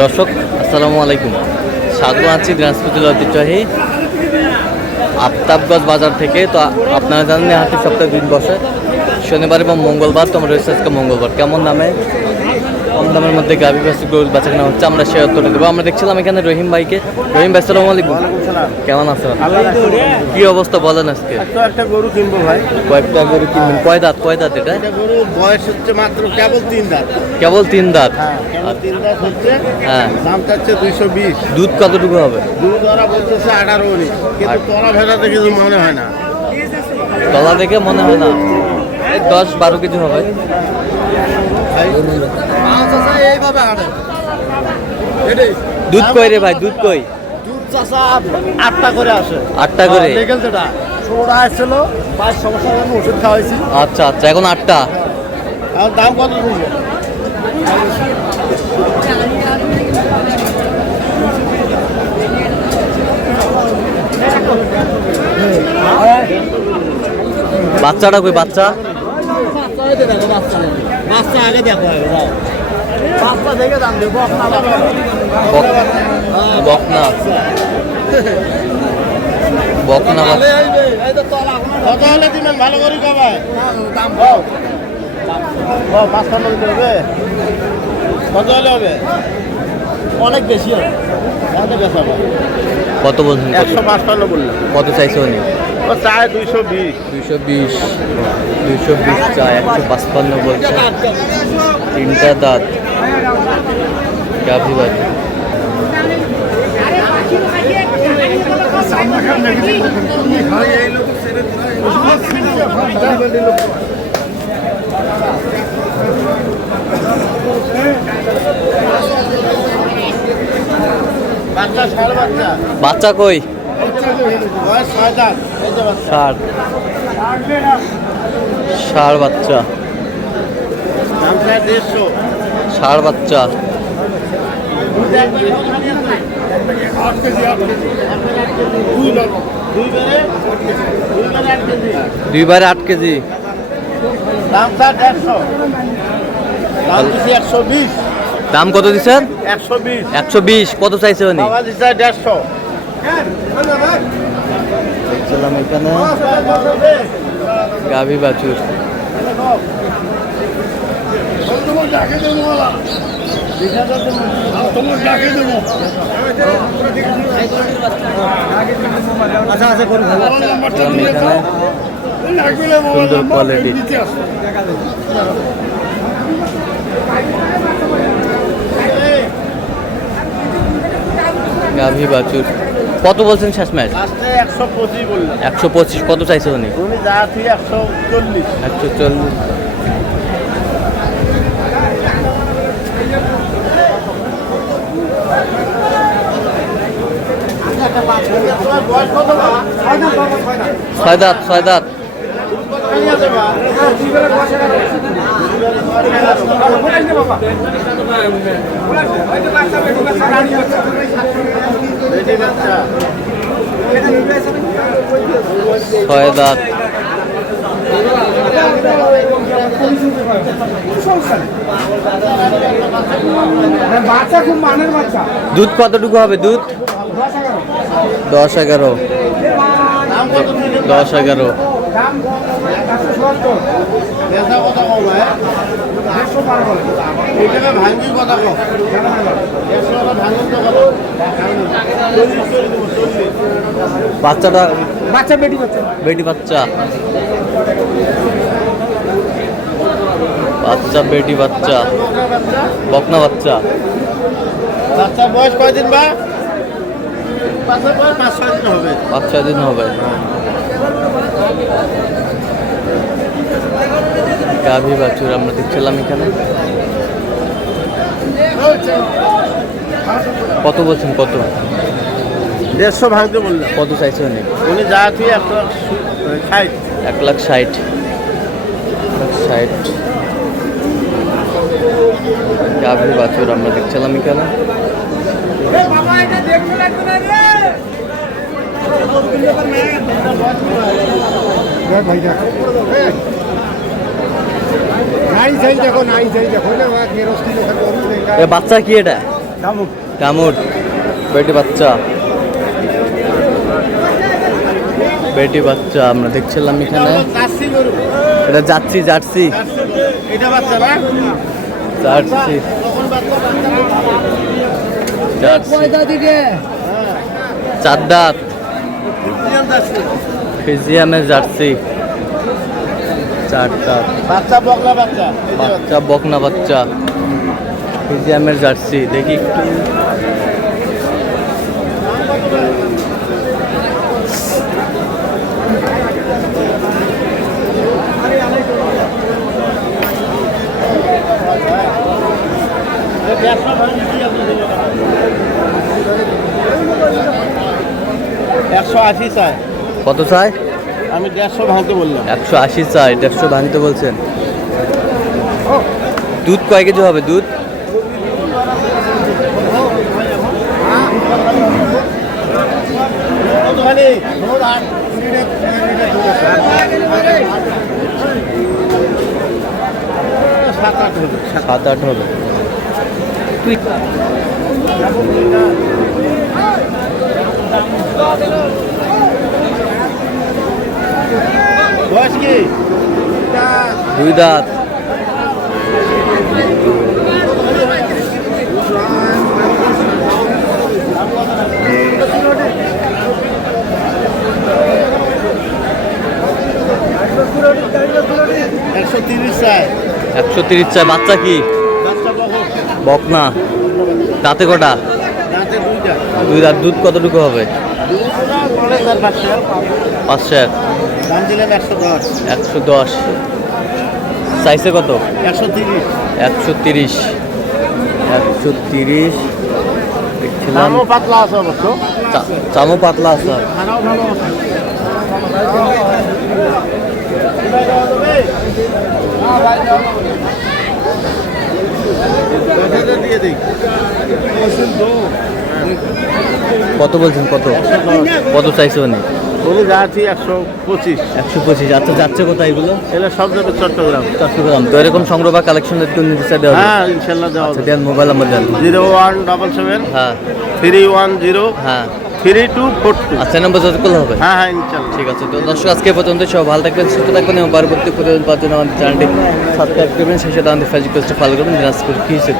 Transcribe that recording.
দর্শক আসসালামু আলাইকুম, স্বাগত আছি দিনাজপুর জেলার ঐতিহ্যবাহী আফতাবগঞ্জ বাজার থেকে। তো আপনারা জানেন হাটটি সপ্তাহে দিন বসে শনিবার এবং মঙ্গলবার। তো আমরা রয়েছে আজকে মঙ্গলবার। কেমন দামে কম দামের মধ্যে গাভী বাছুর গরু বেচা কেনা হচ্ছে আমরা সে উত্তরটা দেবো। আমরা দেখছিলাম এখানে রহিম ভাইকে। রহিম ভাই আসসালামু আলাইকুম, কেমন আছেন? কি অবস্থা বলেন আজকে? একটা গরু কিনবো ভাই। কয়েকটা গরু কিনবেন? কয় দাঁত এটা? গরু বয়স হচ্ছে মাত্র কেবল 3 দাঁত। কেবল 3 দাঁত? কেবল 3 দাঁত হচ্ছে। হ্যাঁ, দাম চাচ্ছে 220। দুধ কতটুকু হবে? দুধ ওরা বলতেছে 18-19, কিন্তু তলা ভেড়াতে কিছু মনে হয় না। তলা দেখে মনে হয় না, 10-12 কেজি হবে। দুধ কই রে ভাই, দুধ কই? দুধ চাষা 8টা করে আসে। 8টা করে? দেখেন যেটা ছোড়া আসছিল, 5 সমস্যা আমি ওষুধ খাওয়াইছি। আচ্ছা আচ্ছা, এখন 8টা। আর দাম কত দিচ্ছে? বাচ্চাটা কই? বাচ্চা বাচ্চা আগে দেখো, বাচ্চা দেখে দাম দেবো। বকনা বকনা কত হলে দিবেন? ভালো করে কবে দাম? 55 হবে। কত হলে হবে? অনেক বেশি হবে। কত বলছেন? 155 বললাম। কত চাইছে উনি? ও চায় 220। 220 চায়, 155 বলছে। 3টা দাঁত গাভী বাছুর। বাচ্চা ষাঁড় বাচ্চা। বাচ্চা কই? বয়স 6 দাঁত। এই যে বাচ্চা। ষাঁড় বাচ্চা। দাম চায় 150। ষাঁড় বাচ্চা। দুইবারে 8 কেজি। দাম চায় 150। দাম দিচ্ছি 120। দাম কত দিচ্ছেন? 120। 120। কত চাইছে উনি? বাবা দিচ্ছে 150। দেখছিলাম এখানে গাভী বাছুর। সুন্দর কোয়ালিটি। গাভী বাছুর কত বলছেন শেষ ম্যাচ? 125 বললাম। 125। কত চাইছে উনি? উনি যা তুই 140। 140। ছয় দাঁত। ছয় দাঁত। দুধ কতটুকু হবে? দুধ 10-11। 10-11। বাচ্চাটা বেটি বাচ্চা। বেটি বাচ্চা। বকনা বাচ্চা। বাচ্চার বয়স কয়দিন? 5-6 দিন হবে। গাভী বাছুর আমরা দেখছিলাম এখানে। কত বলছেন? কত? 150 ভাঙতে বললাম। কত চাইছে উনি? উনি যা তুই 160। 160। গাভী বাছুর আমরা দেখছিলাম এখানে। নাই যাই দেখো, নাই যাই দেখো না, বাচ্চা কি এটা? ডামুর বেটি বাচ্চা, বেটি বাচ্চা আমরা দেখছিলাম এখানে। এটা যাচ্ছি জার্সি, এটা বাচ্চা না? জার্সি জার্সি, চার দাঁত ফিজিয়ামের জার্সি, চার দাঁত বাচ্চা বকলা বাচ্চা, বাচ্চা বকনা বাচ্চা ফিজিয়ামের জার্সি। দেখি একটু একশো আশি চাই, কত চাই? আমি 150 ভাঙতে বললাম। 180 চাই, 150 ভাঙতে বলছেন। দুধ কয় কেজি হবে দুধ? সাত আট হবে। তুই বয়স কি? দুই দাঁত, একশো 30 চাই। 130 চাই। বাচ্চা কি? বাচ্চা বকো, বকনা, দাঁতে কটা? দাঁতে দুইটা। দুই দাঁত। দুধ কতটুকু হবে? দুধটা বলে তার বাচ্চা 500, দাম দিলেন 110। 110 চাইছে কত? 130। 130, 130 দেখছিলাম। দামও পাতলা আছে অবশ্য, চামও পাতলা আছে। খানাও ভালো আছে। দিয়ে দিই। কত বলছেন? কত কত চাইছে উনি? বলে যাচ্ছি 125। 125। আচ্ছা, যাচ্ছে কোথায় এগুলো? এগুলো সব যাবে চট্টগ্রাম। চট্টগ্রাম। তো এরকম সংগ্রহ বা কালেকশন একটু নিতে দেওয়া যাবে? হ্যাঁ ইনশাল্লাহ দেওয়া আচ্ছা, হবে। দেন মোবাইল নাম্বার দেন। 0177 হ্যাঁ 310 হ্যাঁ 3242। আচ্ছা, নাম্বার যত করলে হবে। হ্যাঁ হ্যাঁ ইনশাল্লাহ। ঠিক আছে। তো দর্শক, আজকে পর্যন্ত সব ভালো থাকবেন, সুস্থ থাকবেন এবং পরবর্তী প্রতিদিন পাওয়ার জন্য আমাদের চ্যানেলটি সাবস্ক্রাইব করবেন, সেই সাথে আমাদের ফেসবুক পেজটি ফলো করবেন। দিনাজপুর কৃষি।